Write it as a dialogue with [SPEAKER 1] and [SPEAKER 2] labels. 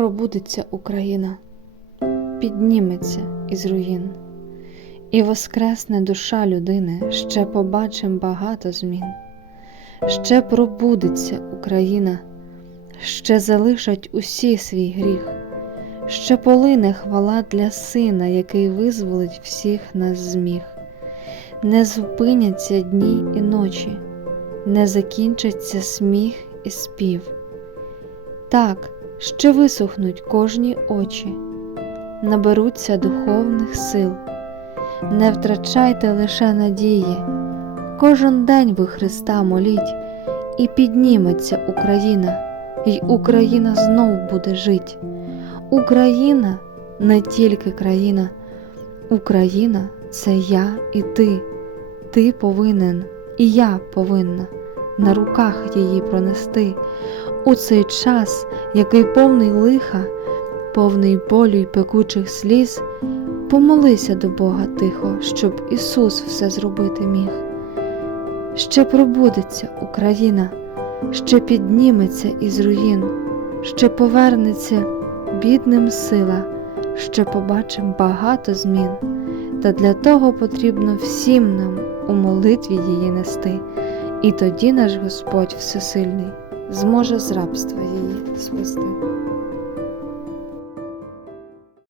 [SPEAKER 1] пробудеться Україна, підніметься із руїн, і воскресне душа людини, ще побачим багато змін, ще пробудеться Україна, ще залишать усі свій гріх, ще полине хвала для сина, який визволить всіх нас зміг. Не зупиняться дні і ночі, не закінчиться сміх і спів. Так, ще висохнуть кожні очі, наберуться духовних сил. Не втрачайте лише надії, кожен день ви Христа моліть, і підніметься Україна, й Україна знов буде жить. Україна не тільки країна, Україна це я і ти. Ти повинен, і я повинна на руках її пронести у цей час, який повний лиха, повний болю й пекучих сліз, помолися до Бога тихо, щоб Ісус все зробити міг. Ще пробудеться Україна, ще підніметься із руїн, ще повернеться бідним сила, ще побачим багато змін. Та для того потрібно всім нам у молитві її нести, і тоді наш Господь Всесильний зможе з рабства її спасти.